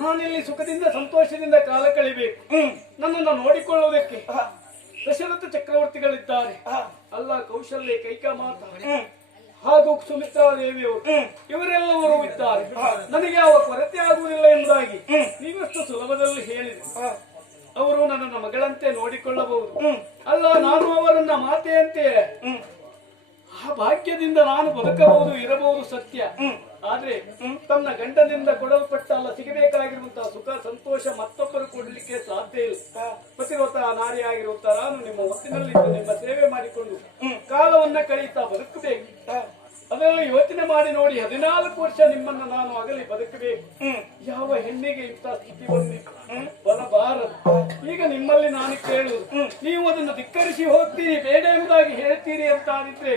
ನಾನಿಲ್ಲಿ ಸುಖದಿಂದ ಸಂತೋಷದಿಂದ ಕಾಲ ಕಳಿಬೇಕು. ನನ್ನನ್ನು ನೋಡಿಕೊಳ್ಳುವುದಕ್ಕೆ ದಶರಥ ಚಕ್ರವರ್ತಿಗಳಿದ್ದಾರೆ. ಅಲ್ಲ, ಕೌಶಲ್ಯ, ಕೈಕಮಾತ ಹಾಗೂ ಸುಮಿತ್ರಾದೇವಿಯವರು ಇವರೆಲ್ಲವರು ಇದ್ದಾರೆ. ನನಗೆ ಯಾವ ಕೊರತೆ ಆಗುವುದಿಲ್ಲ ಎಂಬುದಾಗಿ ನೀವಷ್ಟು ಸುಲಭದಲ್ಲಿ ಹೇಳಿದೆ. ಅವರು ನನ್ನನ್ನು ಮಗಳಂತೆ ನೋಡಿಕೊಳ್ಳಬಹುದು. ಅಲ್ಲ, ನಾನು ಅವರನ್ನ ಮಾತೆಯಂತೆ ಆ ಭಾಗ್ಯದಿಂದ ನಾನು ಬದುಕಬಹುದು, ಇರಬಹುದು ಸತ್ಯ. ಆದ್ರೆ ತನ್ನ ಗಂಡನಿಂದ ಕೊಡಲ್ಪಟ್ಟ ಅಲ್ಲ ಸಿಗಬೇಕಾಗಿರುವಂತಹ ಸುಖ ಸಂತೋಷ ಮತ್ತೊಬ್ಬರು ಕೊಡ್ಲಿಕ್ಕೆ ಸಾಧ್ಯ ಇಲ್ಲ. ಪತಿವ್ರತ ನಾರಿ ಆಗಿರುವಂತ ನಾನು ನಿಮ್ಮ ಹೊತ್ತಿನಲ್ಲಿದ್ದು ನಿಮ್ಮ ಸೇವೆ ಮಾಡಿಕೊಂಡು ಕಾಲವನ್ನ ಕಳೀತಾ ಬದುಕಬೇಕು. ಅದರಲ್ಲಿ ಯೋಚನೆ ಮಾಡಿ ನೋಡಿ, 14 ವರ್ಷ ನಿಮ್ಮನ್ನ ನಾನು ಅಗಲಿ ಬದುಕಬೇಕು. ಯಾವ ಹೆಣ್ಣಿಗೆ ಇಂಥ ಸ್ಥಿತಿ ಬರಬಾರದು. ಈಗ ನಿಮ್ಮಲ್ಲಿ ನಾನು ಕೇಳುವುದು, ನೀವು ಅದನ್ನು ಧಿಕ್ಕರಿಸಿ ಹೋಗ್ತೀರಿ, ಬೇಡ ಎಂಬುದಾಗಿ ಹೇಳ್ತೀರಿ ಅಂತ ಆದಿದ್ರೆ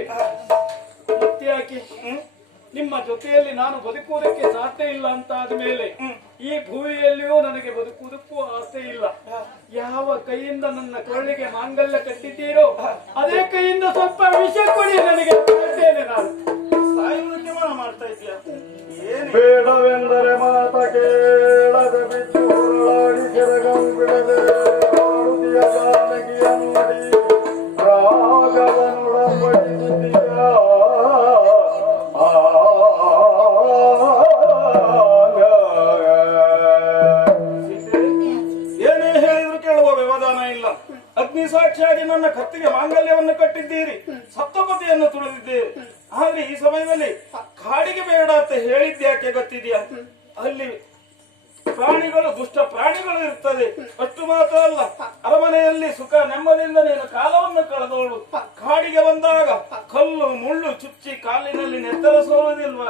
ಮತ್ತೆ ಯಾಕೆ ನಿಮ್ಮ ಜೊತೆಯಲ್ಲಿ ನಾನು ಬದುಕುವುದಕ್ಕೆ ಸಾಧ್ಯ ಇಲ್ಲ ಅಂತ ಆದ್ಮೇಲೆ ಈ ಭೂಮಿಯಲ್ಲಿಯೂ ನನಗೆ ಬದುಕುವುದಕ್ಕೂ ಆಸೆ ಇಲ್ಲ. ಯಾವ ಕೈಯಿಂದ ನನ್ನ ಕೊಳ್ಳಿಗೆ ಮಾಂಗಲ್ಯ ಕಟ್ಟಿದ್ದೀರೋ ಅದೇ ಕೈಯಿಂದ ಸ್ವಲ್ಪ ವಿಷ ಕೊಡಿ, ನನಗೆ ಹೇಳ್ತೇನೆ. ನಾನು ಸಾಯುವುದಕ್ಕೆ ಮಾಡ ಮಾಡ್ತಾ ಇದ್ದೀಯ. ಬೇಡವೆಂದರೆ ಮಾತ ಕೇಳದ ಬಿದ್ದು ಹೊರಳಾಡಿ ಕೆರಗಂ ಬಿಡದೆ ಮಾರುತಿಯ ಜಾನಕಿಯನ್ನು ನೋಡಿ ರಾಘವನೊಡಂಬಡಿಸಿದ್ದೀಯ. ಏನೇ ಹೇಳಿದ್ರು ಕೇಳುವ ವ್ಯವಧಾನ ಇಲ್ಲ. ಅಗ್ನಿ ಸಾಕ್ಷಿಯಾಗಿ ನನ್ನ ಕತ್ತಿಗೆ ಮಾಂಗಲ್ಯವನ್ನು ಕಟ್ಟಿದ್ದೀರಿ, ಸಪ್ತಪತಿಯನ್ನು ತುಳಿದಿದ್ದೀರಿ. ಆದ್ರೆ ಈ ಸಮಯದಲ್ಲಿ ಕಾಡಿಗೆ ಬೇಡ ಅಂತ ಹೇಳಿದ್ಯಾಕೆ ಗೊತ್ತಿದ್ಯಾ? ಅಲ್ಲಿ ಪ್ರಾಣಿಗಳು, ದುಷ್ಟ ಪ್ರಾಣಿಗಳು ಇರ್ತದೆ. ಅಷ್ಟು ಮಾತ್ರ ಅಲ್ಲ, ಅರಮನೆಯಲ್ಲಿ ಸುಖ ನೆಮ್ಮದಿಯಿಂದ ನೀನು ಕಾಲವನ್ನು ಕಳೆದವಳು ಕಾಡಿಗೆ ಬಂದಾಗ ಕಲ್ಲು ಮುಳ್ಳು ಚುಚ್ಚಿ ಕಾಲಿನಲ್ಲಿ ನೆತ್ತರ ಸೋರುವುದಿಲ್ವಾ?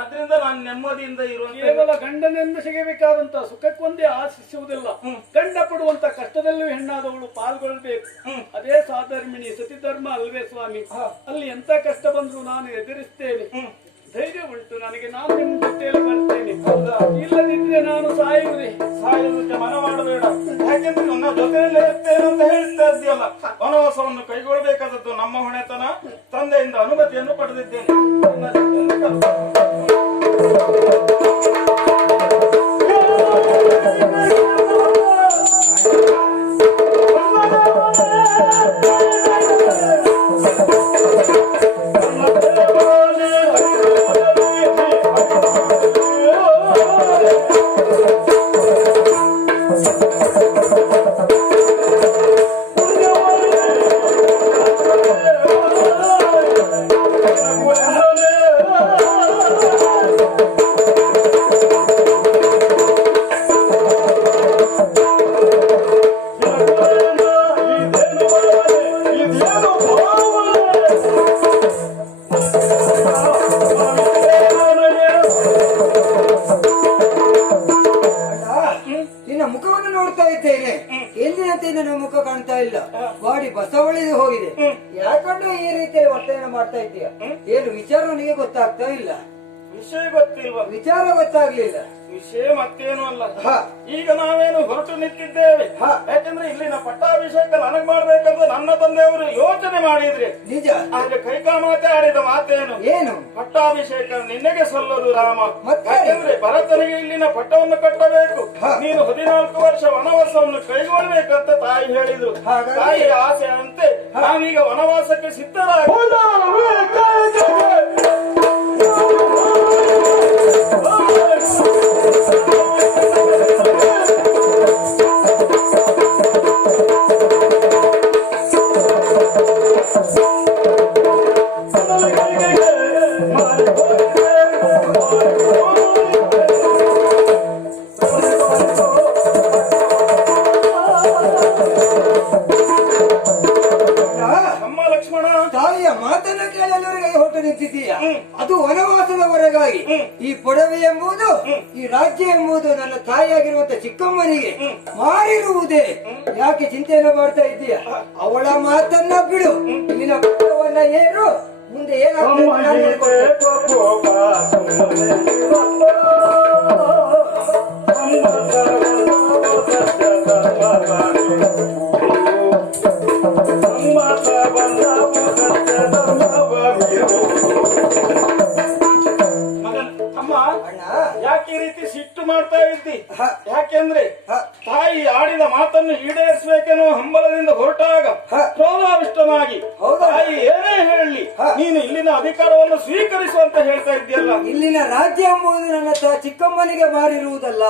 ಆದ್ರಿಂದ ನಾನು ನೆಮ್ಮದಿಯಿಂದ ಇರುವ ಕೇವಲ ಗಂಡನಿಂದ ಸಿಗಬೇಕಾದಂತ ಸುಖಕ್ಕೊಂದೇ ಆಶಿಸುವುದಿಲ್ಲ. ಗಂಡ ಪಡುವಂತ ಕಷ್ಟದಲ್ಲೂ ಹೆಣ್ಣಾದವಳು ಪಾಲ್ಗೊಳ್ಬೇಕು. ಅದೇ ಸಾಧರ್ಮಿಣಿ ಸತಿಧರ್ಮ ಅಲ್ವೇ ಸ್ವಾಮಿ? ಅಲ್ಲಿ ಎಂತ ಕಷ್ಟ ಬಂದ್ರು ನಾನು ಎದುರಿಸ್ತೇನೆ, ಧೈರ್ಯ ಉಂಟು ನನಗೆ. ನಾನು ನಿಮ್ಮ ಜೊತೆಯಲ್ಲಿ ಬರ್ತೇನೆ. ಇಲ್ಲದಿದ್ರೆ ನಾನು ಸಾಯುವುದಕ್ಕೆ ಮನ ಮಾಡಬೇಡ. ಯಾಕೆಂದ್ರೆ ನನ್ನ ಜೊತೆಯಲ್ಲೇ ಇರ್ತೇನೆ ಅಂತ ಹೇಳ್ತಾ ಇದ್ದೀಯಲ್ಲ. ವನವಾಸವನ್ನು ಕೈಗೊಳ್ಳಬೇಕಾದದ್ದು ನಮ್ಮ ಹೊಣೆತನ. ತಂದೆಯಿಂದ ಅನುಮತಿಯನ್ನು ಪಡೆದಿದ್ದೇನೆ. ಬಸವಳಿದು ಹೋಗಿದೆ. ಯಾಕಂದ್ರೆ ಈ ರೀತಿಯಲ್ಲಿ ವರ್ತನೆ ಮಾಡ್ತಾ ಇದ್ದೀಯ? ಏನು ವಿಚಾರ ನನಗೆ ಗೊತ್ತಾಗ್ತಾ ಇಲ್ಲ. ವಿಷಯ ಗೊತ್ತಿಲ್ವಾ? ವಿಚಾರ ಗೊತ್ತಾಗ್ಲಿಲ್ಲ. ವಿಷಯ ಮತ್ತೇನು ಅಲ್ಲ, ಈಗ ನಾವೇನು ಹೊರಟು ನಿಂತಿದ್ದೇವೆ. ಯಾಕಂದ್ರೆ ಇಲ್ಲಿನ ಪಟ್ಟಾಭಿಷೇಕ ನನಗ್ ಮಾಡ್ಬೇಕಂದ್ರೆ ನನ್ನ ತಂದೆಯವರು ಯೋಚನೆ ಮಾಡಿದ್ರೆ ನಿಜ. ಆದ್ರೆ ಕೈಕಾಮಾತೆ ಆಡಿದ ಮಾತೇನು? ಏನು? ಪಟ್ಟಾಭಿಷೇಕ ನಿನ್ನಗೆ ಸಲ್ಲದು ರಾಮ. ಯಾಕಂದ್ರೆ ಭರತನಿಗೆ ಇಲ್ಲಿನ ಪಟ್ಟವನ್ನು ಕಟ್ಟಬೇಕು, ನೀನು 14 ವರ್ಷ ವನವಾಸವನ್ನು ಕೈಗೊಳ್ಳಬೇಕಂತ ತಾಯಿ ಹೇಳಿದ್ರು. ತಾಯಿಯ ಆಸೆ ಅಂತೆ ನಾವೀಗ ವನವಾಸಕ್ಕೆ ಸಿದ್ಧರಾಗ. ತಾಯಿಯ ಮಾತನ್ನು ಕೇಳಲು ಹೊರಟು ನಿಂತಿದ್ದೀಯ. ಹೌದು, ಈ ರಾಜ್ಯ ಎಂಬುದು ನನ್ನ ತಾಯಿಯಾಗಿರುವಂತ ಚಿಕ್ಕಮ್ಮನಿಗೆ ಮಾರಿರುವುದೇ. ಯಾಕೆ ಚಿಂತೆಯನ್ನು ಮಾಡ್ತಾ ಇದ್ದೀಯ? ಅವಳ ಮಾತನ್ನ ಬಿಡು, ಇಲ್ಲಿನ ಪುಟ್ಟವನ್ನ ಏರು, ಮುಂದೆ ಏನಾಗ್ತದೆ ನಾನು ಹೇಳ್ಕೊಡ್ತೇನೆ. ಅಮ್ಮ, ಅಣ್ಣ, ಯಾಕೆ ಈ ರೀತಿ ಸಿಟ್ಟು ಮಾಡ್ತಾ ಇದ್ದಿ? ಹ. ಯಾಕೆಂದ್ರೆ ಹ. ತಾಯಿ ಆಡಿದ ಮಾತನ್ನು ಈಡೇರಿಸಬೇಕೆನ್ನುವ ಹಂಬಲದಿಂದ ಹೊರಟಾಗ ಹ. ಕ್ರೋಧಾವಿಷ್ಟನಾಗಿ ಹೌದಾ? ತಾಯಿ ಏನೇ ಹೇಳಲಿ ಹ. ನೀನು ಇಲ್ಲಿನ ಅಧಿಕಾರವನ್ನು ಸ್ವೀಕರಿಸುವಂತ ಹೇಳ್ತಾ ಇದ್ದೀಯಲ್ಲ. ಇಲ್ಲಿನ ರಾಜ್ಯ ಎಂಬುದು ನನ್ನ ಚಿಕ್ಕಮ್ಮನಿಗೆ ಮಾರಿರುವುದಲ್ಲ.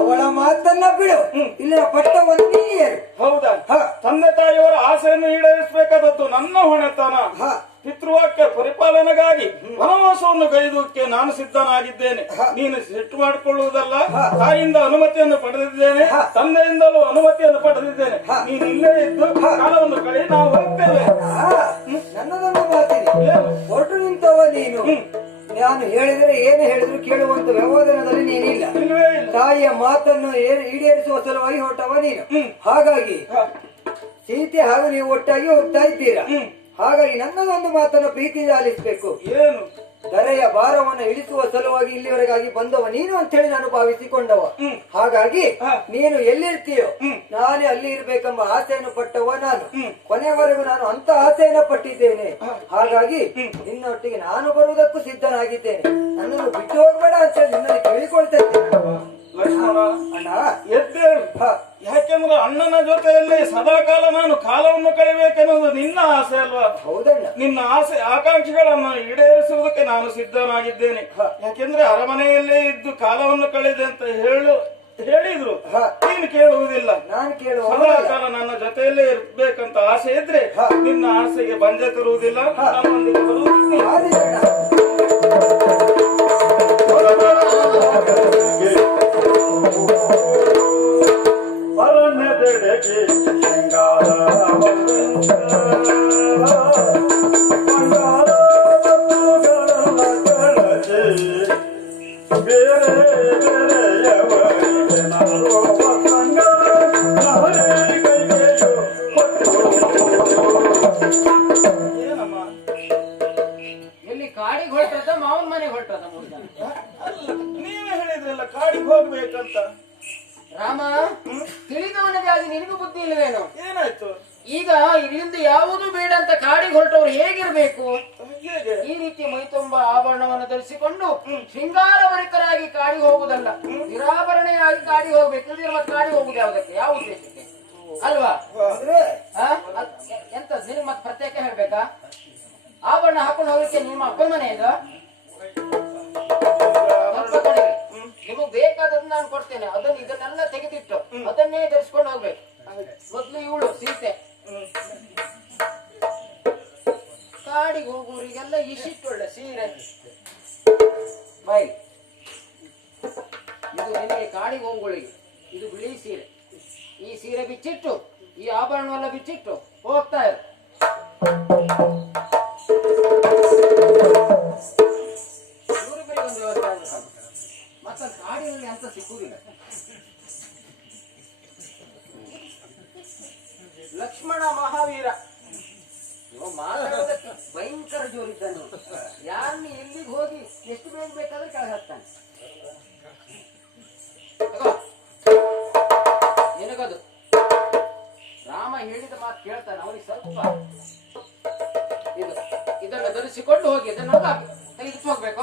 ಅವಳ ಮಾತನ್ನ ಬಿಡು, ಇಲ್ಲಿನ ಪಟ್ಟವನ್ನು ನೀ ಏರು. ಹೌದಾ? ಹ. ತಂದೆ ತಾಯಿಯವರ ಆಸೆಯನ್ನು ಈಡೇರಿಸಬೇಕಾದದ್ದು ನನ್ನ ಹೊಣೆತನ. ಹ. ಪಿತೃವಾಕ್ಯ ಪರಿಪಾಲನೆಗಾಗಿ ವನವಾಸವನ್ನು ಗೈದುಕ್ಕೆ ನಾನು ಸಿದ್ಧನಾಗಿದ್ದೇನೆ. ನೀನು ಸಿಟ್ಟು ಮಾಡಿಕೊಳ್ಳುವುದಲ್ಲ. ತಾಯಿಯಿಂದ ಅನುಮತಿಯನ್ನು ಪಡೆದಿದ್ದೇನೆ, ತಂದೆಯಿಂದಲೂ ಅನುಮತಿಯನ್ನು ಪಡೆದಿದ್ದೇನೆ. ನೀನು ಇಲ್ಲೇ ಇದ್ದು ಕಾಲವನ್ನು ಕಳೆ, ನಾವು ಹೋಗ್ತೇವೆ. ನನ್ನದೊಂದು ಮಾತಿದೆ, ಏನು? ಹೊರಟು ನಿಂತವ ನೀನು. ನಾನು ಹೇಳಿದರೆ ಏನು ಹೇಳಿದ್ರು ಕೇಳುವಂತ ವ್ಯವಧಾನದಲ್ಲಿ ನೀನಿಲ್ಲ. ಇಲ್ಲವೇ ಇಲ್ಲ. ತಾಯಿಯ ಮಾತನ್ನು ಈಡೇರಿಸುವ ಸಲುವಾಗಿ ಹೊರಟವ ನೀನು. ಹಾಗಾಗಿ ಸೀತೆ ಹಾಗೂ ನೀವು ಒಟ್ಟಾಗಿ ಹೋಗ್ತಾ ಇದ್ದೀರಾ. ಹಾಗಾಗಿ ನನ್ನದೊಂದು ಮಾತನ್ನು ಪ್ರೀತಿಯಿಂದ ಆಲಿಸಬೇಕು. ಏನು? ದರೆಯ ಭಾರವನ್ನು ಇಳಿಸುವ ಸಲುವಾಗಿ ಇಲ್ಲಿವರೆಗಾಗಿ ಬಂದವ ನೀನು ಅಂತ ಹೇಳಿ ನಾನು ಭಾವಿಸಿಕೊಂಡವ. ಹಾಗಾಗಿ ನೀನು ಎಲ್ಲಿರ್ತೀಯೋ ನಾನೇ ಅಲ್ಲಿ ಇರ್ಬೇಕೆಂಬ ಆಸೆಯನ್ನು ಪಟ್ಟವ ನಾನು. ಕೊನೆಯವರೆಗೂ ನಾನು ಅಂತ ಆಸೆಯನ್ನು ಪಟ್ಟಿದ್ದೇನೆ. ಹಾಗಾಗಿ ನಿನ್ನೊಟ್ಟಿಗೆ ನಾನು ಬರುವುದಕ್ಕೂ ಸಿದ್ಧನಾಗಿದ್ದೇನೆ. ನನ್ನನ್ನು ಬಿಟ್ಟು ಹೋಗಬೇಡ ಅಂತ ಹೇಳಿ ನಿನ್ನಲ್ಲಿ ಕೇಳಿಕೊಳ್ತಾ ಇದ್ದೇನೆ. ಲಕ್ಷ್ಮಣ, ಅಣ್ಣ ಎದ್ದೆ. ಯಾಕೆಂದ್ರೆ ಅಣ್ಣನ ಜೊತೆಯಲ್ಲಿ ಸದಾಕಾಲ ನಾನು ಕಾಲವನ್ನು ಕಳೆಯಬೇಕೆನ್ನುವುದು ನಿನ್ನ ಆಸೆ ಅಲ್ವಾ? ಹೌದಣ್ಣ. ನಿನ್ನ ಆಸೆ ಆಕಾಂಕ್ಷೆಗಳನ್ನು ಈಡೇರಿಸುವುದಕ್ಕೆ ನಾನು ಸಿದ್ಧನಾಗಿದ್ದೇನೆ. ಯಾಕೆಂದ್ರೆ ಅರಮನೆಯಲ್ಲೇ ಇದ್ದು ಕಾಲವನ್ನು ಕಳೆದೆ ಅಂತ ಹೇಳಿದ್ರು ನೀನು ಕೇಳುವುದಿಲ್ಲ. ನಾನು ಕೇಳುವ ಸದಾಕಾಲ ನನ್ನ ಜೊತೆಯಲ್ಲೇ ಇರ್ಬೇಕಂತ ಆಸೆ ಇದ್ರೆ ನಿನ್ನ ಆಸೆಗೆ ಬಂಜೆ ತರುವುದಿಲ್ಲ. ನನ್ನೊಂದಿಗೆ ಬರುವುದಿಲ್ಲ. ಅರಣ್ಯದೆಡೆಗೆ ಶೃಂಗಾರ ಬೇರೆ ಬೇರೆಯವರಿಗೆ ನಾರೋ ಸಂಗ ಕೈಗೆಯೋ ಏನಮ್ಮ? ಎಲ್ಲಿ ಕಾಡಿಗೆ ಹೊರಟದ ಮಾವನ ಮನೆಗೆ ಹೊರಟದ ಮೂರು ಜನ. ಅಲ್ಲ, ನೀವೇ ಹೇಳಿದ್ರಲ್ಲ ಕಾಡಿಗೆ ಹೋಗ್ಬೇಕಂತ. ರಾಮ, ತಿಳಿದವನಿಗಾಗಿ ನಿನಗೂ ಬುದ್ಧಿ ಇಲ್ಲವೇನು? ಏನಾಯ್ತು? ಈಗ ಇಲ್ಲಿಂದ ಯಾವುದೂ ಬೇಡ ಅಂತ ಕಾಡಿಗೆ ಹೊರಟವರು ಹೇಗಿರ್ಬೇಕು? ಹೇಗೆ? ಈ ರೀತಿ ಮೈತುಂಬ ಆಭರಣವನ್ನು ಧರಿಸಿಕೊಂಡು ಶೃಂಗಾರವರಿಕರಾಗಿ ಕಾಡಿಗೆ ಹೋಗುದಲ್ಲ, ನಿರಾಭರಣೆಯಾಗಿ ಕಾಡಿಗೆ ಹೋಗ್ಬೇಕು. ಮತ್ತೆ ಕಾಡಿಗೆ ಹೋಗುದು ಯಾವುದಕ್ಕೆ, ಯಾವ ಉದ್ದೇಶಕ್ಕೆ ಅಲ್ವಾ? ಎಂತ ನಿನಗೆ ಮತ್ತೆ ಪ್ರತ್ಯೇಕ ಹೇಳ್ಬೇಕಾ? ಆಭರಣ ಹಾಕೊಂಡು ಹೋಗಲಿಕ್ಕೆ ನಿಮ್ಮ ಅಪ್ಪನ ಮನೆ ಇದು. ನಿಮಗ್ ಬೇಕಾದದ್ದು ನಾನು ಕೊಡ್ತೇನೆ. ಇದನ್ನೆಲ್ಲ ತೆಗೆದಿಟ್ಟು ಅದನ್ನೇ ಧರಿಸ್ಕೊಂಡು ಹೋಗ್ಬೇಕು. ಮೊದ್ಲು ಇವಳು ಸೀತೆ ಕಾಡಿಗೆ ಹೋಗುವವರಿಗೆಲ್ಲ ಇಷ್ಟಿಟ್ಟೊಳ್ಳೆ ಸೀರೆ ಬೈ. ಇದು ನಿನಗೆ ಕಾಡಿಗೆ ಹೋಗುವಳಿಗೆ ಇದು ಬಿಳಿ ಸೀರೆ. ಈ ಸೀರೆ ಬಿಚ್ಚಿಟ್ಟು ಈ ಆಭರಣವೆಲ್ಲ ಬಿಚ್ಚಿಟ್ಟು ಹೋಗ್ತಾ ಇರು. ಇವ್ರಿಬ್ಬರಿಗೆ ಒಂದು ವ್ಯವಸ್ಥೆ ಆಗಬೇಕು. ಮತ್ತೆ ಕಾಡಿನಲ್ಲಿ ಅಂತ ಸಿಕ್ಕುವುದಿಲ್ಲ. ಲಕ್ಷ್ಮಣ ಮಹಾವೀರ ಇವ ಮಾತಾಡೋದಕ್ಕೆ ಭಯಂಕರ ಜೋರಿದ್ದಾನೆ. ಯಾರನ್ನ ಎಲ್ಲಿಗೆ ಹೋಗಿ ಎಷ್ಟು ಬೇಗ ಬೇಕಾದ್ರೆ ಕೆಳಗೆ ಹಾಕ್ತಾನೆ. ನಿನಗದು ರಾಮ ಹೇಳಿದ ಮಾತು ಕೇಳ್ತಾನೆ. ಅವನಿಗೆ ಸ್ವಲ್ಪ ಇದನ್ನು ಧರಿಸಿಕೊಂಡು ಹೋಗಿ ಇದನ್ನೆಲ್ಲ ತೆಗೆದು ಹೋಗ್ಬೇಕು.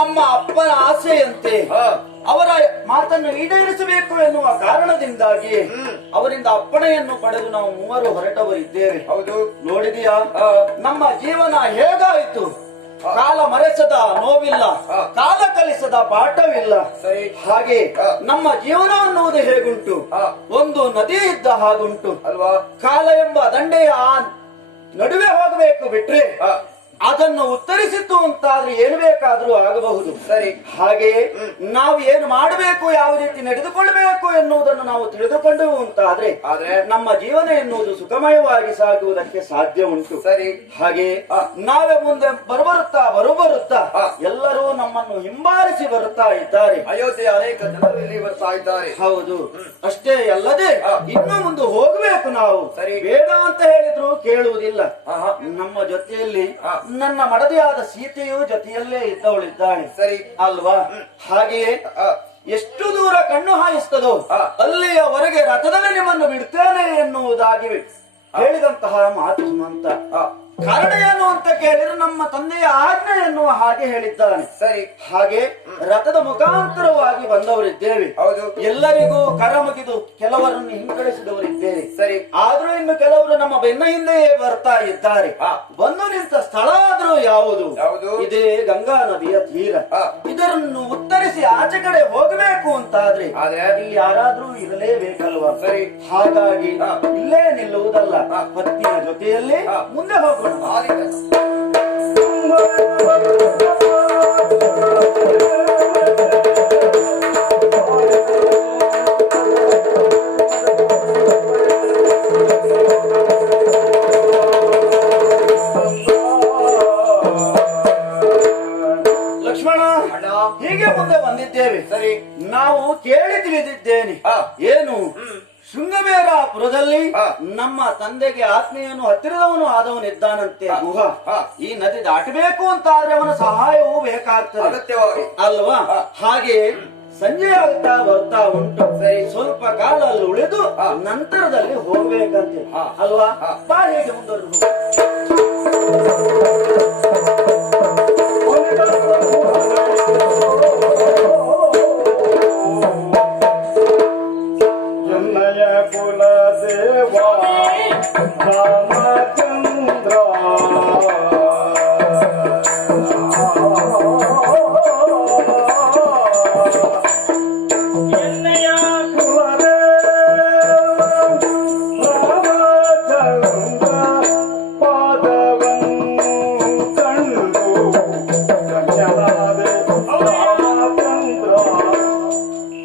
ನಮ್ಮ ಅಪ್ಪನ ಆಸೆಯಂತೆ ಅವರ ಮಾತನ್ನು ಈಡೇರಿಸಬೇಕು ಎನ್ನುವ ಕಾರಣದಿಂದಾಗಿ ಅವರಿಂದ ಅಪ್ಪಣೆಯನ್ನು ಪಡೆದು ನಾವು ಮೂವರು ಹೊರಟವರಿದ್ದೇವೆ. ಹೌದು. ನೋಡಿದೆಯಾ ನಮ್ಮ ಜೀವನ ಹೇಗಾಯಿತು? ಕಾಲ ಮರೆಸದ ನೋವಿಲ್ಲ, ಕಾಲ ಕಲಿಸದ ಪಾಠವಿಲ್ಲ. ಸರಿ. ಹಾಗೆ ನಮ್ಮ ಜೀವನ ಅನ್ನುವುದು ಹೇಗುಂಟು? ಒಂದು ನದಿ ಇದ್ದ ಹಾಗುಂಟು ಅಲ್ವಾ? ಕಾಲ ಎಂಬ ದಂಡೆಯ ನಡುವೆ ಹೋಗಬೇಕು ಬಿಟ್ರೆ ಅದನ್ನು ಉತ್ತರಿಸಿತ್ತು ಅಂತಾದ್ರೆ ಏನು ಬೇಕಾದ್ರೂ ಆಗಬಹುದು. ಸರಿ. ಹಾಗೆಯೇ ನಾವು ಏನು ಮಾಡಬೇಕು, ಯಾವ ರೀತಿ ನಡೆದುಕೊಳ್ಳಬೇಕು ಎನ್ನುವುದನ್ನು ನಾವು ತಿಳಿದುಕೊಂಡೆವು ಅಂತಾದ್ರೆ ನಮ್ಮ ಜೀವನ ಎನ್ನುವುದು ಸುಖಮಯವಾಗಿ ಸಾಗುವುದಕ್ಕೆ ಸಾಧ್ಯ ಉಂಟು. ಸರಿ. ಹಾಗೆ ನಾವೇ ಮುಂದೆ ಬರುತ್ತಾ ಎಲ್ಲರೂ ನಮ್ಮನ್ನು ಹಿಂಬಾಲಿಸಿ ಬರುತ್ತಾ ಇದ್ದಾರೆ. ಅಯೋಧ್ಯೆಯ ಅನೇಕ ಜನರು ಇಲ್ಲಿ ಬರ್ತಾ ಇದ್ದಾರೆ. ಹೌದು. ಅಷ್ಟೇ ಅಲ್ಲದೆ ಇನ್ನು ಮುಂದೆ ಹೋಗಬೇಕು ನಾವು. ಸರಿ. ಬೇಡ ಅಂತ ಹೇಳಿದ್ರು ಕೇಳುವುದಿಲ್ಲ. ನಮ್ಮ ಜೊತೆಯಲ್ಲಿ ನನ್ನ ಮಡದಿಯಾದ ಸೀತೆಯು ಜೊತೆಯಲ್ಲೇ ಇದ್ದವಳಿದ್ದಾಳೆ. ಸರಿ ಅಲ್ವಾ? ಹಾಗೆಯೇ ಎಷ್ಟು ದೂರ ಕಣ್ಣು ಹಾಯಿಸ್ತದೋ ಅಲ್ಲಿಯವರೆಗೆ ರಥದಲ್ಲಿ ನಿಮ್ಮನ್ನು ಬಿಡ್ತೇನೆ ಎನ್ನುವುದಾಗಿ ಹೇಳಿದಂತಹ ಮಾತು ಸುಮಂತ. ಕಾರಣ ಏನು ಅಂತ ಕೇಳಿದ್ರೆ ನಮ್ಮ ತಂದೆಯ ಆಜ್ಞೆ ಎನ್ನುವ ಹಾಗೆ ಹೇಳಿದ್ದಾನೆ. ಸರಿ. ಹಾಗೆ ರಥದ ಮುಖಾಂತರವಾಗಿ ಬಂದವರಿದ್ದೇವೆ. ಹೌದು. ಎಲ್ಲರಿಗೂ ಕರ ಮುಗಿದು ಕೆಲವರನ್ನು ಹಿಂಕಳಿಸಿದವರಿದ್ದೇವೆ. ಸರಿ. ಆದ್ರೂ ಇನ್ನು ಕೆಲವರು ನಮ್ಮ ಬೆನ್ನ ಹಿಂದೆಯೇ ಬರ್ತಾ ಇದ್ದಾರೆ. ಬಂದು ನಿಂತ ಸ್ಥಳ ಆದ್ರೂ ಯಾವುದು? ಇದೇ ಗಂಗಾ ನದಿಯ ತೀರ. ಇದನ್ನು ಉತ್ತರಿಸಿ ಆಚೆ ಕಡೆ ಹೋಗಬೇಕು ಅಂತಾದ್ರೆ ಇಲ್ಲಿ ಯಾರಾದ್ರೂ ಇರಲೇಬೇಕಲ್ವಾ? ಸರಿ. ಹಾಗಾಗಿ ಇಲ್ಲೇ ನಿಲ್ಲುವುದಲ್ಲ, ಪತ್ನಿಯ ಜೊತೆಯಲ್ಲಿ ಮುಂದೆ ಹೋಗೋಣ. ಲಕ್ಷ್ಮಣ, ಹೀಗೆ ಮುಂದೆ ಬಂದಿದ್ದೇವೆ. ಸರಿ. ನಾವು ಕೇಳಿ ತಿಳಿದಿದ್ದೇನೆ. ಏನು? ಶೃಂಗಬೇರಾಪುರದಲ್ಲಿ ನಮ್ಮ ತಂದೆಗೆ ಆತ್ಮೀಯನು ಹತ್ತಿರದವನು ಆದವನಿದ್ದಾನಂತೆ ಗುಹ. ಈ ನದಿ ದಾಟಬೇಕು ಅಂತ ಆದ್ರೆ ಅವನ ಸಹಾಯವೂ ಬೇಕಾಗ್ತದೆ ಅಗತ್ಯವಾಗಿ, ಅಲ್ವಾ? ಹಾಗೆ ಸಂಜೆ ಆಗ್ತಾ ಬರ್ತಾ ಉಂಟು. ಸ್ವಲ್ಪ ಕಾಲ ಅಲ್ಲಿ ಉಳಿದು ನಂತರದಲ್ಲಿ ಹೋಗ್ಬೇಕಂತೆ ಅಲ್ವಾ? ಬಾ, ಹೇಗೆ ಮುಂದುವರೆದು ಎನ್ನಯ ಕುಲ ದೇವ ರಾಮಚಂದ್ರ ಎನ್ನಯ ಕುಲ ರಾಮಚಂದ್ರ ಪಾದವನ್ನು ಕಂಡು ಧನ್ಯನಾದೆ. ರಾಮಚಂದ್ರ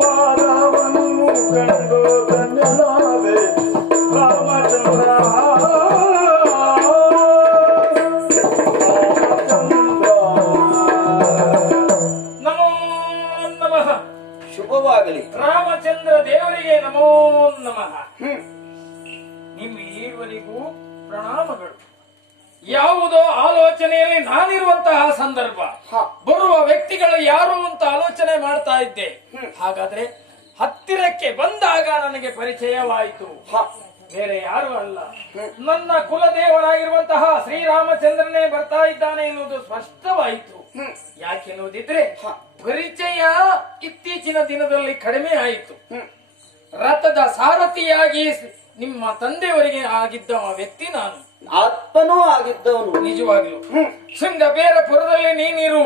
ಪಾದವನ್ನು ಕಂಡು ಧನ್ಯನಾದೆ. ರಾಮಚಂದ್ರ ನಮೋ ನಮಃ. ಶುಭವಾಗಲಿ. ರಾಮಚಂದ್ರ ದೇವರಿಗೆ ನಮೋ ನಮಃ. ನಿಮ್ಮ ಈವರೆಗೂ ಪ್ರಣಾಮಗಳು. ಯಾವುದೋ ಆಲೋಚನೆಯಲ್ಲಿ ನಾನಿರುವಂತಹ ಸಂದರ್ಭ, ಬರುವ ವ್ಯಕ್ತಿಗಳು ಯಾರು ಅಂತ ಆಲೋಚನೆ ಮಾಡ್ತಾ ಇದ್ದೆ. ಹಾಗಾದ್ರೆ ಹತ್ತಿರಕ್ಕೆ ಬಂದಾಗ ನನಗೆ ಪರಿಚಯವಾಯಿತು. ಬೇರೆ ಯಾರು ಅಲ್ಲ, ನನ್ನ ಕುಲದೇವರಾಗಿರುವಂತಹ ಶ್ರೀರಾಮಚಂದ್ರನೇ ಬರ್ತಾ ಇದ್ದಾನೆ ಎನ್ನುವುದು ಸ್ಪಷ್ಟವಾಯಿತು. ಯಾಕೆನ್ನುವುದಿದ್ರೆ ಪರಿಚಯ ಇತ್ತೀಚಿನ ದಿನದಲ್ಲಿ ಕಡಿಮೆ ಆಯಿತು. ರಥದ ಸಾರಥಿಯಾಗಿ ನಿಮ್ಮ ತಂದೆಯವರಿಗೆ ಆಗಿದ್ದ ವ್ಯಕ್ತಿ ನಾನು, ಆತ್ಮನೂ ಆಗಿದ್ದವನು. ನಿಜವಾಗ್ಲು ಶೃಂಗಬೇರಪುರದಲ್ಲಿ ನೀನಿರು,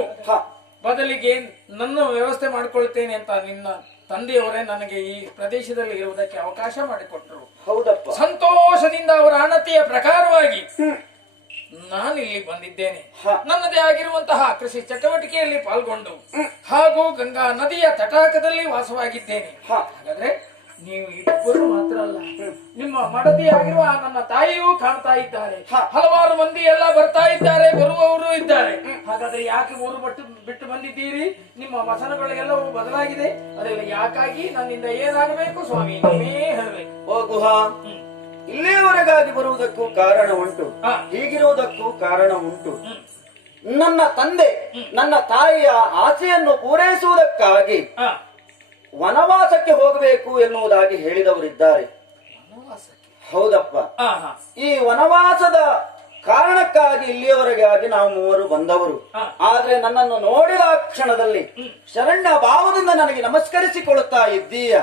ಬದಲಿಗೆ ನನ್ನ ವ್ಯವಸ್ಥೆ ಮಾಡಿಕೊಳ್ತೇನೆ ಅಂತ ನಿನ್ನ ತಂದೆಯವರೇ ನನಗೆ ಈ ಪ್ರದೇಶದಲ್ಲಿ ಇರುವುದಕ್ಕೆ ಅವಕಾಶ ಮಾಡಿಕೊಟ್ಟರು. ಹೌದಪ್ಪ. ಸಂತೋಷದಿಂದ ಅವರ ಅಣತಿಯ ಪ್ರಕಾರವಾಗಿ ನಾನಿಲ್ಲಿ ಬಂದಿದ್ದೇನೆ. ನನ್ನದೇ ಆಗಿರುವಂತಹ ಕೃಷಿ ಚಟುವಟಿಕೆಯಲ್ಲಿ ಪಾಲ್ಗೊಂಡು ಹಾಗೂ ಗಂಗಾ ನದಿಯ ತಟಾಕದಲ್ಲಿ ವಾಸವಾಗಿದ್ದೇನೆ. ಹಾಗಾದ್ರೆ ನೀವು ಇಬ್ಬರು ಮಾತ್ರ ಅಲ್ಲ, ನಿಮ್ಮ ಮಡದಿಯಾಗಿರುವ ನನ್ನ ತಾಯಿಯೂ ಕಾಣ್ತಾ ಇದ್ದಾರೆ. ಹಲವಾರು ಮಂದಿ ಎಲ್ಲ ಬರ್ತಾ ಇದ್ದಾರೆ, ಬರುವವರು ಇದ್ದಾರೆ. ಹಾಗಾದ್ರೆ ಯಾಕೆ ಊರು ಬಿಟ್ಟು ಬಂದಿದ್ದೀರಿ? ನಿಮ್ಮ ವಚನಗಳೆಲ್ಲವೂ ಬದಲಾಗಿದೆ. ಅದೆಲ್ಲ ಯಾಕಾಗಿ? ನನ್ನಿಂದ ಏನಾಗಬೇಕು ಸ್ವಾಮಿ, ನೀವೇ ಹೇಳಬೇಕು. ಓ ಗುಹಾ, ಇಲ್ಲಿಯವರೆಗಾಗಿ ಬರುವುದಕ್ಕೂ ಕಾರಣ ಉಂಟು, ಹೀಗಿರುವುದಕ್ಕೂ ಕಾರಣ ಉಂಟು. ನನ್ನ ತಂದೆ ನನ್ನ ತಾಯಿಯ ಆಸೆಯನ್ನು ಪೂರೈಸುವುದಕ್ಕಾಗಿ ವನವಾಸಕ್ಕೆ ಹೋಗಬೇಕು ಎನ್ನುವುದಾಗಿ ಹೇಳಿದವರಿದ್ದಾರೆ. ಹೌದಪ್ಪ. ಈ ವನವಾಸದ ಕಾರಣಕ್ಕಾಗಿ ಇಲ್ಲಿಯವರೆಗೆ ಆಗಿ ನಾವು ಮೂವರು ಬಂದವರು. ಆದ್ರೆ ನನ್ನನ್ನು ನೋಡಿದ ಕ್ಷಣದಲ್ಲಿ ಶರಣ್ಯ ಭಾವದಿಂದ ನನಗೆ ನಮಸ್ಕರಿಸಿಕೊಳ್ಳುತ್ತಾ ಇದ್ದೀಯ.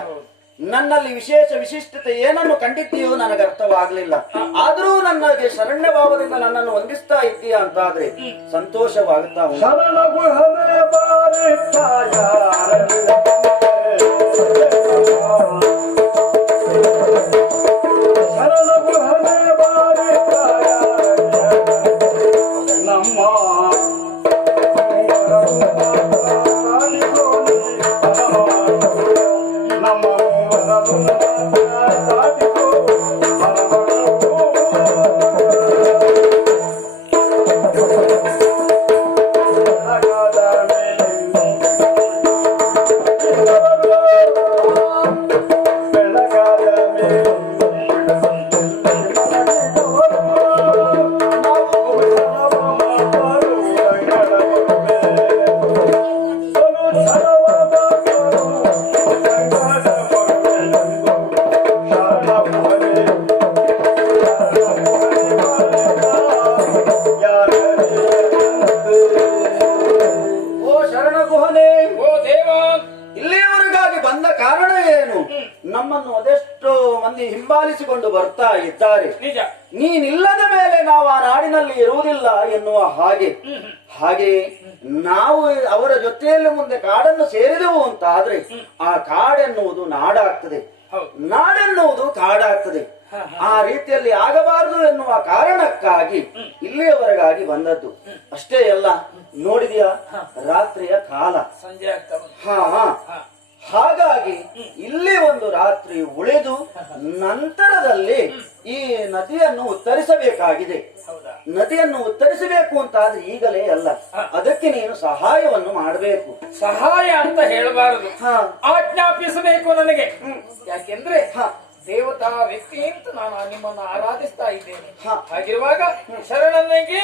ನನ್ನಲ್ಲಿ ವಿಶೇಷ ವಿಶಿಷ್ಟತೆ ಏನನ್ನು ಕಂಡಿದ್ದೀಯೋ ನನಗೆ ಅರ್ಥವಾಗಲಿಲ್ಲ. ಆದರೂ ನನಗೆ ಶರಣ್ಯ ಭಾವದಿಂದ ನನ್ನನ್ನು ವಂದಿಸ್ತಾ ಇದ್ದೀಯ ಅಂತಾದ್ರೆ ಸಂತೋಷವಾಗುತ್ತಾ ಉಂಟು. ಶರಣಗು ಹೃದಯ ಬಾರಿ ಶರಣಗು ಹೃದಯ ಬಾರಿ ನಮ್ಮ ನಮ್ಮನ್ನು ಅದೆಷ್ಟೋ ಮಂದಿ ಹಿಂಬಾಲಿಸಿಕೊಂಡು ಬರ್ತಾ ಇದ್ದಾರೆ. ನಿಜ. ನೀನಿಲ್ಲದ ಮೇಲೆ ನಾವು ಆ ನಾಡಿನಲ್ಲಿ ಇರುವುದಿಲ್ಲ ಎನ್ನುವ ಹಾಗೆ ನಾವು ಅವರ ಜೊತೆಯಲ್ಲಿ ಮುಂದೆ ಕಾಡನ್ನು ಸೇರಿದೆವು ಅಂತ ಆದ್ರೆ ಆ ಕಾಡೆನ್ನುವುದು ನಾಡಾಗ್ತದೆ, ನಾಡೆನ್ನುವುದು ಕಾಡಾಗ್ತದೆ. ಆ ರೀತಿಯಲ್ಲಿ ಆಗಬಾರದು ಎನ್ನುವ ಕಾರಣಕ್ಕಾಗಿ ಇಲ್ಲಿಯವರೆಗಾಗಿ ಬಂದದ್ದು. ಅಷ್ಟೇ ಅಲ್ಲ, ನೋಡಿದೆಯಾ ರಾತ್ರಿಯ ಕಾಲ ಸಂಜೆ ಆಗ್ತಾ ಹಾಗಾಗಿ ಇಲ್ಲಿ ಒಂದು ರಾತ್ರಿ ಉಳಿದು ನಂತರದಲ್ಲಿ ಈ ನದಿಯನ್ನು ಉತ್ತರಿಸಬೇಕಾಗಿದೆ. ನದಿಯನ್ನು ಉತ್ತರಿಸಬೇಕು ಅಂತಾದ್ರೆ ಈಗಲೇ ಅಲ್ಲ, ಅದಕ್ಕೆ ನೀನು ಸಹಾಯವನ್ನು ಮಾಡಬೇಕು. ಸಹಾಯ ಅಂತ ಹೇಳಬಾರದು, ಆಜ್ಞಾಪಿಸಬೇಕು ನನಗೆ. ಯಾಕೆಂದ್ರೆ ದೇವತಾ ವ್ಯಕ್ತಿ ಅಂತ ನಾನು ನಿಮ್ಮನ್ನು ಆರಾಧಿಸ್ತಾ ಇದ್ದೇನೆ. ಹಾಗಿರುವಾಗ ಶರಣನಿಗೆ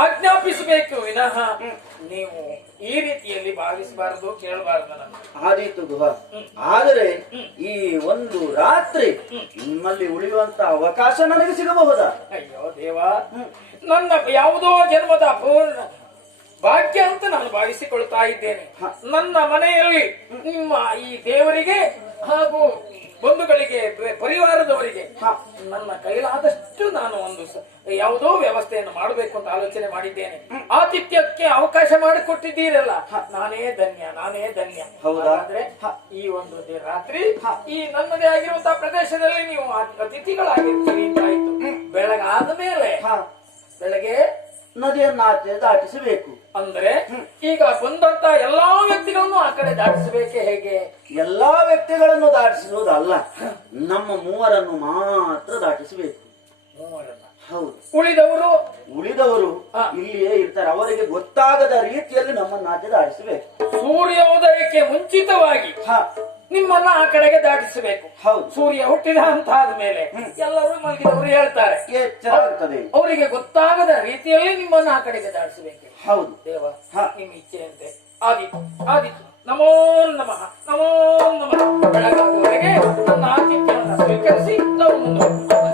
ಆಜ್ಞಾಪಿಸಬೇಕು ವಿನಃ ನೀವು ಈ ರೀತಿಯಲ್ಲಿ ಭಾವಿಸಬಾರದು, ಕೇಳಬಾರದು. ನನ್ನ ಆದೀತು ಗುಹ. ಆದರೆ ಈ ಒಂದು ರಾತ್ರಿ ನಿಮ್ಮಲ್ಲಿ ಉಳಿಯುವಂತ ಅವಕಾಶ ನನಗೆ ಸಿಗಬಹುದಾ? ಅಯ್ಯೋ ದೇವ, ನನ್ನ ಯಾವುದೋ ಜನ್ಮದ ಪೂರ್ಣ ಭಾಗ್ಯ ಅಂತ ನಾನು ಭಾವಿಸಿಕೊಳ್ತಾ ಇದ್ದೇನೆ. ನನ್ನ ಮನೆಯಲ್ಲಿ ನಿಮ್ಮ ಈ ದೇವರಿಗೆ ಹಾಗೂ ಬಂಧುಗಳಿಗೆ ಪರಿವಾರದವರಿಗೆ ನನ್ನ ಕೈಲಾದಷ್ಟು ನಾನು ಒಂದು ಯಾವುದೋ ವ್ಯವಸ್ಥೆಯನ್ನು ಮಾಡಬೇಕು ಅಂತ ಆಲೋಚನೆ ಮಾಡಿದ್ದೇನೆ. ಆತಿಥ್ಯಕ್ಕೆ ಅವಕಾಶ ಮಾಡಿಕೊಟ್ಟಿದ್ದೀರಲ್ಲ, ನಾನೇ ಧನ್ಯ, ನಾನೇ ಧನ್ಯ. ಹೌದಾದ್ರೆ ಈ ಒಂದು ರಾತ್ರಿ ಈ ನನ್ನದೇ ಆಗಿರುವಂತಹ ಪ್ರದೇಶದಲ್ಲಿ ನೀವು ಅತಿಥಿಗಳಾಗಿರ್ತೀರಿ ಅಂತಾಯ್ತು. ಬೆಳಗಾದ ಮೇಲೆ ಬೆಳಗ್ಗೆ ನದಿಯನ್ನಾಚೆ ದಾಟಿಸಬೇಕು ಅಂದ್ರೆ ಈಗ ಬಂದಂತ ಎಲ್ಲಾ ವ್ಯಕ್ತಿಗಳನ್ನು ಆ ಕಡೆ ದಾಟಿಸಬೇಕೆ? ಹೇಗೆ? ಎಲ್ಲಾ ವ್ಯಕ್ತಿಗಳನ್ನು ದಾಟಿಸುವುದಲ್ಲ, ನಮ್ಮ ಮೂವರನ್ನು ಮಾತ್ರ ದಾಟಿಸಬೇಕು. ಮೂವರನ್ನ? ಹೌದು. ಉಳಿದವರು ಇಲ್ಲಿಯೇ ಇರ್ತಾರೆ. ಅವರಿಗೆ ಗೊತ್ತಾಗದ ರೀತಿಯಲ್ಲಿ ನಮ್ಮನ್ನಾಚೆ ದಾಟಿಸಬೇಕು. ಸೂರ್ಯೋದಯಕ್ಕೆ ಮುಂಚಿತವಾಗಿ ನಿಮ್ಮನ್ನ ಆ ಕಡೆಗೆ ದಾಟಿಸಬೇಕು. ಹೌದು. ಸೂರ್ಯ ಹುಟ್ಟಿದ ಅಂತಾದ ಮೇಲೆ ಎಲ್ಲರೂ ಮಲಗಿದವರು ಹೇಳ್ತಾರೆ, ಎಚ್ಚರ ಆಗ್ತದೆ. ಅವರಿಗೆ ಗೊತ್ತಾಗದ ರೀತಿಯಲ್ಲಿ ನಿಮ್ಮನ್ನ ಆ ಕಡೆಗೆ ದಾಟಿಸಬೇಕು. ಹೌದು ದೇವ, ನಿಮ್ಮ ಇಚ್ಛೆಯಂತೆ ಆದಿತ್ತು ಆದಿತ್ತು. ನಮೋ ನಮಃ, ನಮೋ ನಮಃ. ಬೆಳಗಾಗುವವರೆಗೆ ನನ್ನ ಆತಿಥ್ಯವನ್ನು ಸ್ವೀಕರಿಸಿ ನಾವು ಮುಂದುವರಿಯುತ್ತೇವೆ.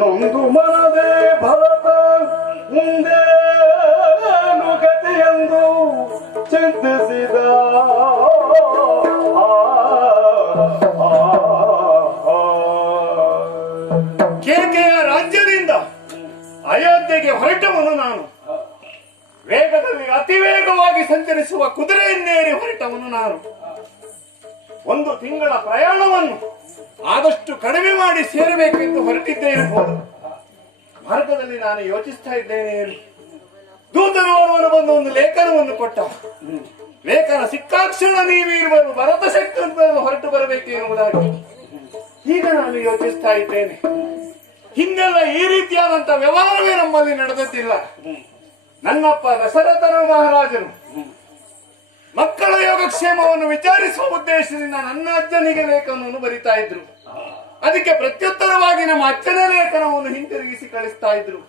ನೊಂದು ಮನದೇ ಭರತ ಮುಂದೇನು ಗತಿಯೆಂದು ಚಿಂತಿಸಿದ. ಕೇಕೆಯ ರಾಜ್ಯದಿಂದ ಅಯೋಧ್ಯೆಗೆ ಹೊರಟವನು ನಾನು. ವೇಗದಲ್ಲಿ ಅತಿ ವೇಗವಾಗಿ ಸಂಚರಿಸುವ ಕುದುರೆಯನ್ನೇರಿ ಹೊರಟವನು ನಾನು. 1 ತಿಂಗಳ ಪ್ರಯಾಣವನ್ನು ಆದಷ್ಟು ಕಡಿಮೆ ಮಾಡಿ ಸೇರಬೇಕೆಂದು ಹೊರಟಿದ್ದೇ ಇರಬಹುದು. ಮಾರ್ಗದಲ್ಲಿ ನಾನು ಯೋಚಿಸ್ತಾ ಇದ್ದೇನೆ. ದೂತನು ಅವನು ಬಂದು ಒಂದು ಲೇಖನವನ್ನು ಕೊಟ್ಟ. ಲೇಖನ ಸಿಕ್ಕಾಕ್ಷಣ ನೀವಿರುವರು ಭರತ ಶಕ್ತಿ ಅಂತ ಹೊರಟು ಬರಬೇಕು ಎನ್ನುವುದಾಗಿ ಈಗ ನಾನು ಯೋಚಿಸ್ತಾ ಇದ್ದೇನೆ. ಹಿಂದೆಲ್ಲ ಈ ರೀತಿಯಾದಂತ ವ್ಯವಹಾರವೇ ನಮ್ಮಲ್ಲಿ ನಡೆದದ್ದಿಲ್ಲ. ನನ್ನಪ್ಪ ದಶರಥನ ಮಹಾರಾಜನು ಮಕ್ಕಳ ಯೋಗಕ್ಷೇಮವನ್ನು ವಿಚಾರಿಸುವ ಉದ್ದೇಶದಿಂದ ನನ್ನ ಅಜ್ಜನಿಗೆ ಲೇಖನವನ್ನು ಬರಿತಾ ಇದ್ರು. ಅದಕ್ಕೆ ಪ್ರತ್ಯುತ್ತರವಾಗಿ ನಮ್ಮ ಅಜ್ಜನ ಲೇಖನವನ್ನು ಹಿಂತಿರುಗಿಸಿ ಕಳಿಸ್ತಾ ಇದ್ರು.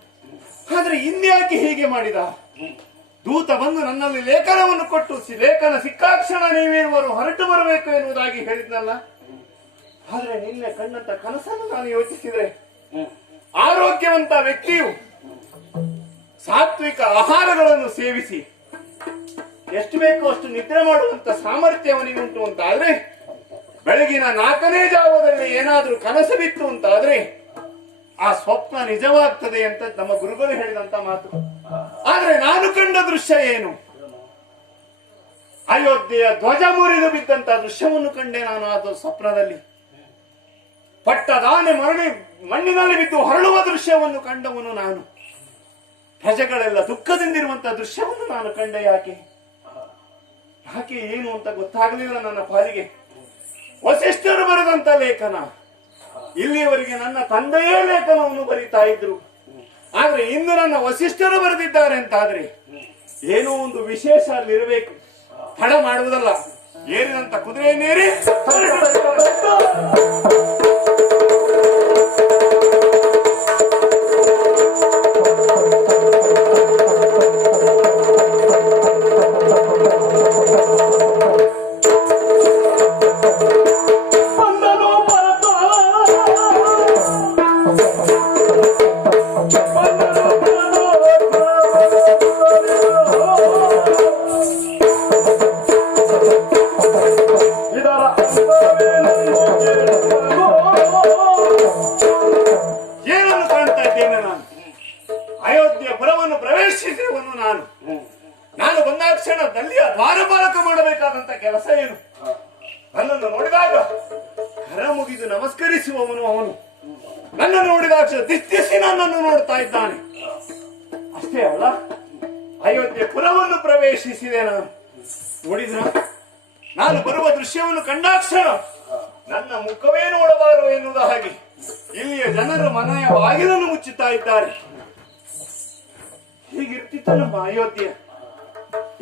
ಆದ್ರೆ ಇನ್ಯಾಕೆ ಹೀಗೆ ಮಾಡಿದ? ದೂತ ಬಂದು ನನ್ನಲ್ಲಿ ಲೇಖನವನ್ನು ಕೊಟ್ಟು ಲೇಖನ ಸಿಕ್ಕಾಕ್ಷಣ ನೀವಿರುವರು ಹೊರಟು ಬರಬೇಕು ಎನ್ನುವುದಾಗಿ ಹೇಳಿದ್ನಲ್ಲ. ಆದ್ರೆ ನಿನ್ನೆ ಕಂಡಂತ ಕನಸನ್ನು ನಾನು ಯೋಚಿಸಿದ್ರೆ, ಆರೋಗ್ಯವಂತ ವ್ಯಕ್ತಿಯು ಸಾತ್ವಿಕ ಆಹಾರಗಳನ್ನು ಸೇವಿಸಿ ಎಷ್ಟು ಬೇಕೋ ಅಷ್ಟು ನಿದ್ರೆ ಮಾಡುವಂತ ಸಾಮರ್ಥ್ಯ ಅವನಿಗುಂಟು ಅಂತ ಆದ್ರೆ, ಬೆಳಗಿನ 4ನೇ ಜಾವದಲ್ಲಿ ಏನಾದ್ರೂ ಕನಸು ಬಿತ್ತು ಅಂತ ಆದ್ರೆ ಆ ಸ್ವಪ್ನ ನಿಜವಾಗ್ತದೆ ಅಂತ ನಮ್ಮ ಗುರುಗಳು ಹೇಳಿದಂತ ಮಾತು. ಆದ್ರೆ ನಾನು ಕಂಡ ದೃಶ್ಯ ಏನು? ಅಯೋಧ್ಯೆಯ ಧ್ವಜ ಮುರಿದು ಬಿದ್ದಂತ ದೃಶ್ಯವನ್ನು ಕಂಡೆ ನಾನು. ಅದು ಸ್ವಪ್ನದಲ್ಲಿ ಪಟ್ಟದಾನೆ ಮರಳಿ ಮಣ್ಣಿನಲ್ಲಿ ಬಿದ್ದು ಹೊರಳುವ ದೃಶ್ಯವನ್ನು ಕಂಡವನು ನಾನು. ಪ್ರಜೆಗಳೆಲ್ಲ ದುಃಖದಿಂದಿರುವಂತಹ ದೃಶ್ಯವನ್ನು ನಾನು ಕಂಡೆ. ಯಾಕೆ ಏನು ಅಂತ ಗೊತ್ತಾಗಲಿಲ್ಲ ನನ್ನ ಪಾಲಿಗೆ. ವಸಿಷ್ಠರು ಬರೆದಂತ ಲೇಖನ, ಇಲ್ಲಿಯವರೆಗೆ ನನ್ನ ತಂದೆಯೇ ಲೇಖನವನ್ನು ಬರೀತಾ ಇದ್ರು. ಆದ್ರೆ ಇಂದು ನನ್ನ ವಸಿಷ್ಠರು ಬರೆದಿದ್ದಾರೆ ಅಂತಾದ್ರೆ ಏನೋ ಒಂದು ವಿಶೇಷ ಅಲ್ಲಿರಬೇಕು. ತಡ ಮಾಡುವುದಲ್ಲ, ಏರಿದಂತ ಕುದುರೆಯನ್ನೇರಿ ಏನನ್ನು ಕಾಣ್ತಾ ಇದ್ದೇನೆ ನಾನು? ಅಯೋಧ್ಯೆಯ ಪುರವನ್ನು ಪ್ರವೇಶಿಸುವನು ನಾನು ಬಂದಾಕ್ಷಣದಲ್ಲಿ ದ್ವಾರಪಾಲಕ ಮಾಡಬೇಕಾದಂತ ಕೆಲಸ ಏನು? ನನ್ನನ್ನು ನೋಡಿದಾಗ ಕರ ಮುಗಿದು ನಮಸ್ಕರಿಸುವವನು ಅವನು. ನನ್ನನ್ನು ನೋಡಿದಾಕ್ಷಣ ದಿಟ್ಟಿಸಿ ನನ್ನನ್ನು ನೋಡ್ತಾ ಇದ್ದಾನೆ. ಅಷ್ಟೇ ಅಲ್ಲ, ಅಯೋಧ್ಯೆ ಪುರವನ್ನು ಪ್ರವೇಶಿಸಿದೆ ನಾನು. ನೋಡಿದ್ರ ನಾನು ಬರುವ ದೃಶ್ಯವನ್ನು ಕಂಡಾಕ್ಷಣ ನನ್ನ ಮುಖವೇ ನೋಡಬಾರು ಎನ್ನುವುದ ಹಾಗೆ ಇಲ್ಲಿಯ ಜನರು ಮನೆಯ ಬಾಗಿಲನ್ನು ಮುಚ್ಚುತ್ತಾ ಇದ್ದಾರೆ. ಹೀಗಿರ್ತಿತ್ತು ನಮ್ಮ ಅಯೋಧ್ಯೆ.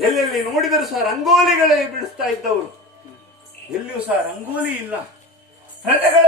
ಎಲ್ಲೆಲ್ಲಿ ನೋಡಿದರೂ ಸಹ ರಂಗೋಲಿಗಳೇ ಬಿಡಿಸ್ತಾ ಇದ್ದವರು. ಎಲ್ಲಿಯೂ ಸಹ ರಂಗೋಲಿ ಇಲ್ಲ. ಪ್ರಜೆಗಳ